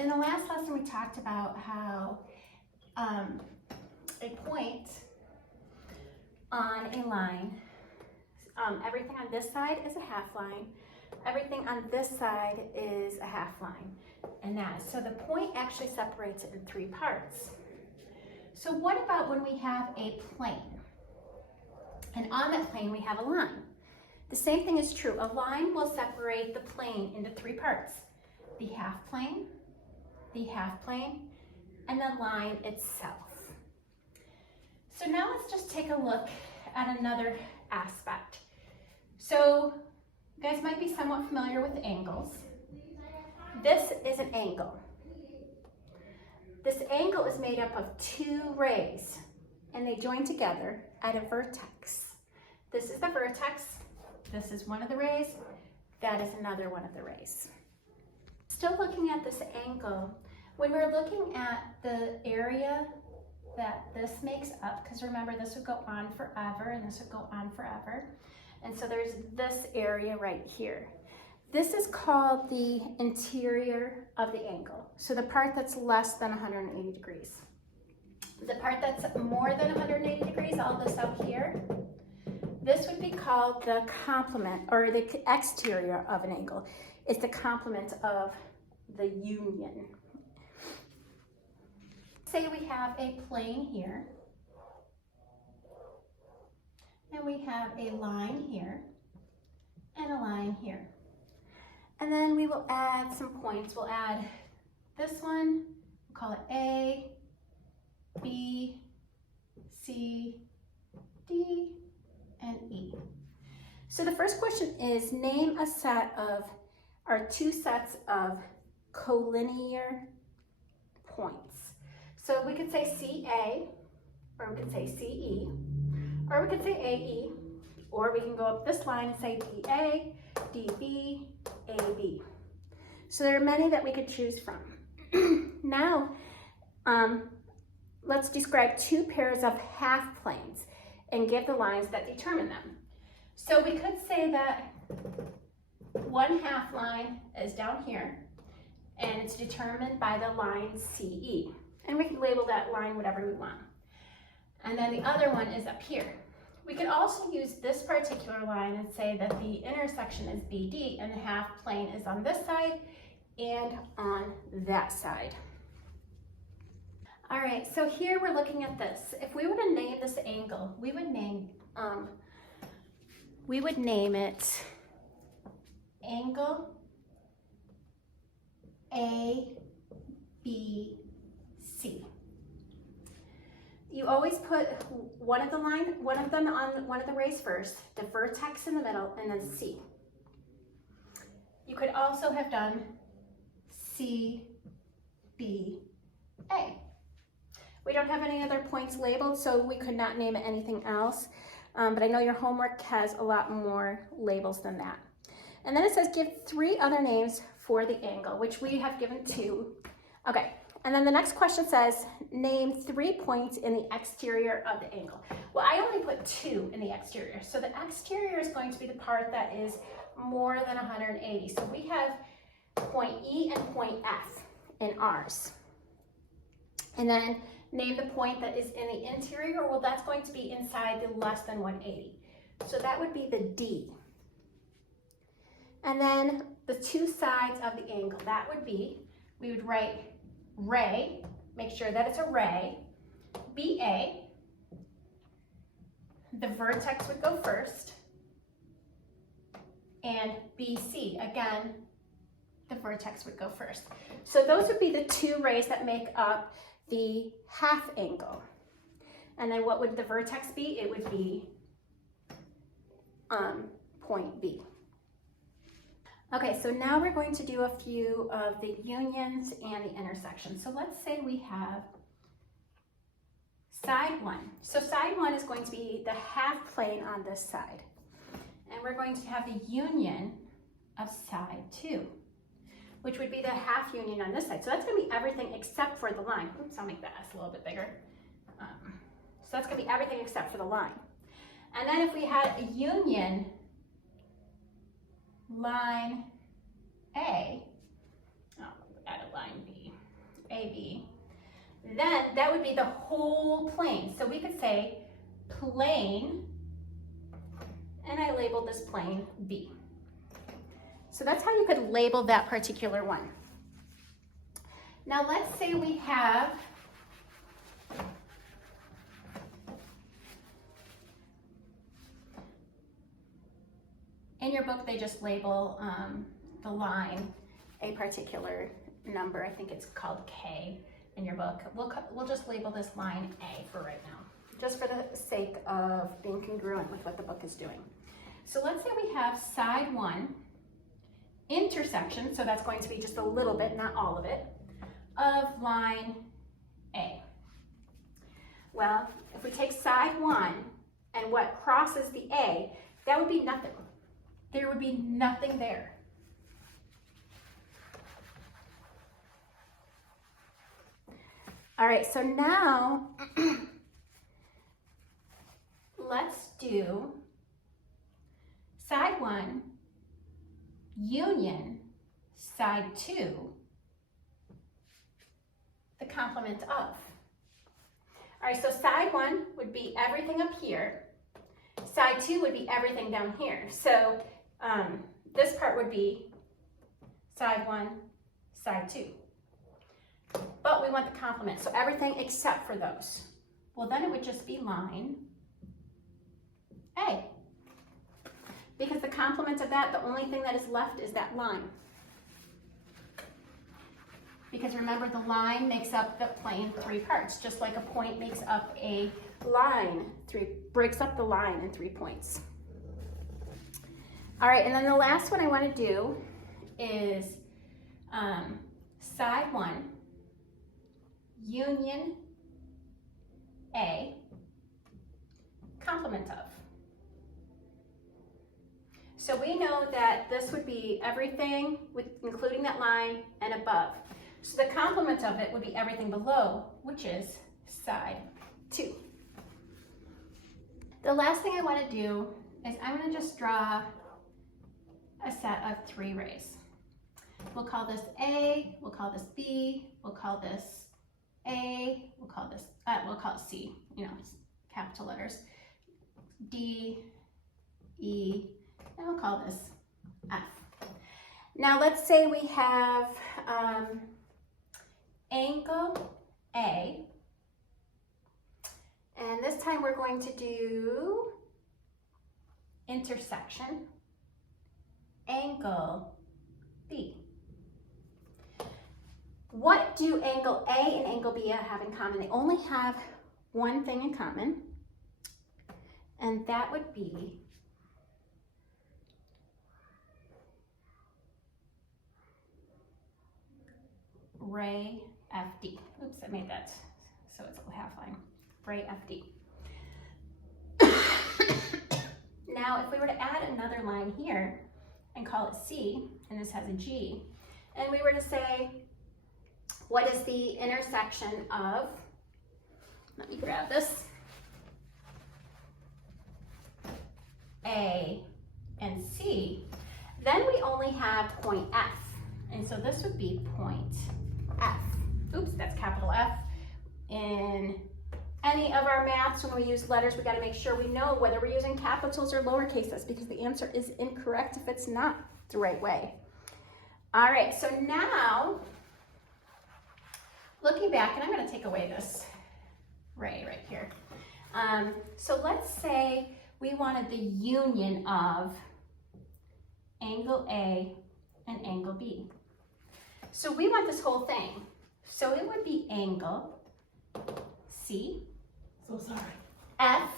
in the last lesson we talked about how a point on a line, everything on this side is a half line, everything on this side is a half line, and that. So the point actually separates it in three parts. So what about when we have a plane? And on that plane we have a line. The same thing is true. A line will separate the plane into three parts: the half plane, and the line itself. So now let's just take a look at another aspect. So you guys might be somewhat familiar with angles. This is an angle. This angle is made up of two rays, and they join together at a vertex. This is the vertex. This is one of the rays. That is another one of the rays. Still looking at this angle, when we're looking at the area that this makes up, because remember this would go on forever and this would go on forever. And so there's this area right here. This is called the interior of the angle. So the part that's less than 180 degrees. The part that's more than 180 degrees, all this out here, this would be called the complement, or the exterior of an angle. It's the complement of the union. Say we have a plane here, and we have a line here, and a line here. And then we will add some points. We'll add this one, we'll call it A, B, C, D, and E. So the first question is, name a set of, or two sets of collinear points. So we could say CA, or we could say CE, or we could say AE, or we can go up this line and say DA, DB, AB. So there are many that we could choose from. Now, let's describe two pairs of half planes and give the lines that determine them. So we could say that one half line is down here, and it's determined by the line CE. And we can label that line whatever we want. And then the other one is up here. We could also use this particular line and say that the intersection is BD and the half plane is on this side and on that side. All right, so here we're looking at this. If we were to name this angle, we would name it angle ABC. You always put one of them on one of the rays first, the vertex in the middle, and then C. You could also have done CBA. We don't have any other points labeled, so we could not name it anything else. But I know your homework has a lot more labels than that. And then it says give three other names for the angle, which we have given two. Okay. And then the next question says, name 3 points in the exterior of the angle. Well, I only put 2 in the exterior. So the exterior is going to be the part that is more than 180. So we have point E and point F in ours. And then name the point that is in the interior. Well, that's going to be inside the less than 180. So that would be the D. And then the two sides of the angle, that would be, we would write ray, make sure that it's a ray, BA, the vertex would go first, and BC, again, the vertex would go first. So those would be the two rays that make up the half angle. And then what would the vertex be? It would be point B. Okay, so now we're going to do a few of the unions and the intersections. So let's say we have side 1. So side 1 is going to be the half plane on this side. And we're going to have the union of side 2, which would be the half union on this side. So that's going to be everything except for the line. Oops, I'll make that S a little bit bigger. So that's going to be everything except for the line. And then if we had a union line A, oh, add a line B. then that would be the whole plane. So we could say plane, and I labeled this plane B. So that's how you could label that particular one. Now let's say we have in your book, they just label the line a particular number. I think it's called K in your book. We'll just label this line A for right now, just for the sake of being congruent with what the book is doing. So let's say we have side 1 intersection, so that's going to be just a little bit, not all of it, of line A. Well, if we take side 1 and what crosses the A, that would be nothing. There would be nothing there. All right, so now let's do side 1 union side 2, the complement of. All right, so side 1 would be everything up here. Side 2 would be everything down here. So this part would be side 1, side 2. But we want the complement, so everything except for those. Well, then it would just be line A. Because the complement of that, the only thing that is left is that line. Because remember, the line makes up the plane 3 parts, just like a point makes up a line, breaks up the line in 3 points. All right, and then the last one I want to do is side 1, union A, complement of. So we know that this would be everything, including that line and above. So the complement of it would be everything below, which is side 2. The last thing I want to do is I'm going to just draw a set of 3 rays. We'll call this A, we'll call this B, we'll call this A, we'll call it C, capital letters, D, E, and we'll call this F. Now let's say we have angle A, and this time we're going to do intersection, angle B. What do angle A and angle B have in common? They only have one thing in common, and that would be ray FD. Oops, I made that so it's a half line. Ray FD. Now, if we were to add another line here and call it C, and this has a G, and we were to say, what is the intersection of, let me grab this, A and C, then we only have point F. And so this would be point F. Oops, that's capital F. In any of our maths, when we use letters, we got to make sure we know whether we're using capitals or lowercases, because the answer is incorrect if it's not the right way. All right, so now, looking back, and I'm going to take away this ray right here. So let's say we wanted the union of angle A and angle B. So we want this whole thing. So it would be angle C, So sorry. F,